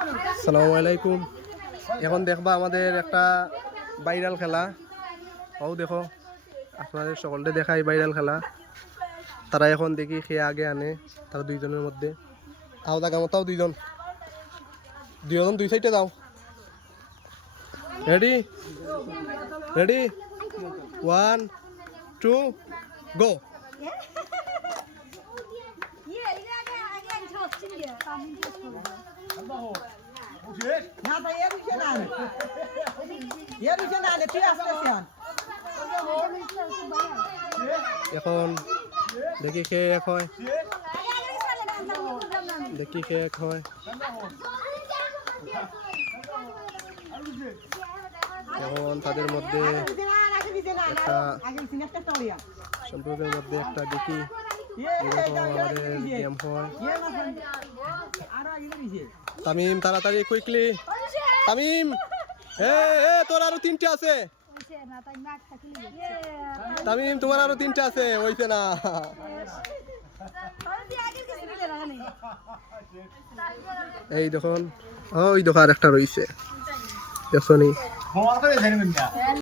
আসসালামু আলাইকুম। এখন দেখবা আমাদের একটা ভাইরাল খেলা। ও দেখো, আপনাদের সকলকে দেখাই ভাইরাল খেলা। তারা এখন দেখি খেয়ে আগে আনে, তারা দুইজনের মধ্যে। তাও তাও দুইজন দুই সাইডে যাও। রেডি রেডি 1 2 গো। এখন দেখি খেয়ে এক হয়, দেখি খেয়ে এক হয়। এখন তাদের মধ্যে একটা সম্পর্কের মধ্যে একটা দেখি এরকম আমাদের গেম হয়। তামিম তাড়াতাড়ি কুইকলি, তামিম তোর আরো 3টে আছে। তামিম তোমার আরো 3টে আছে, হইছে না। এই দেখুন, ওই দেখো আর একটা রইছে, দেখছো নি?